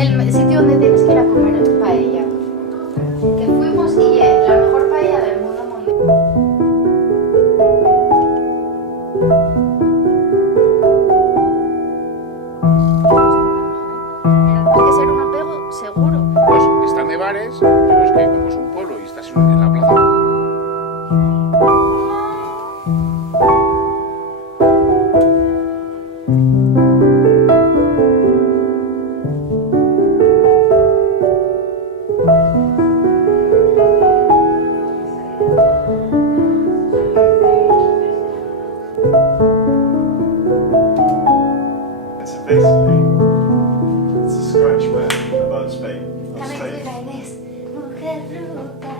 el sitio donde tienes que ir a comer paella. Que fuimos y la mejor paella del mundo mundial. Tiene que ser un apego seguro. Pues están de bares, pero es que como es un pueblo y estás en la plaza. Basically, it's a scratch where the boat's been. Can I do like this? Mujer bruta,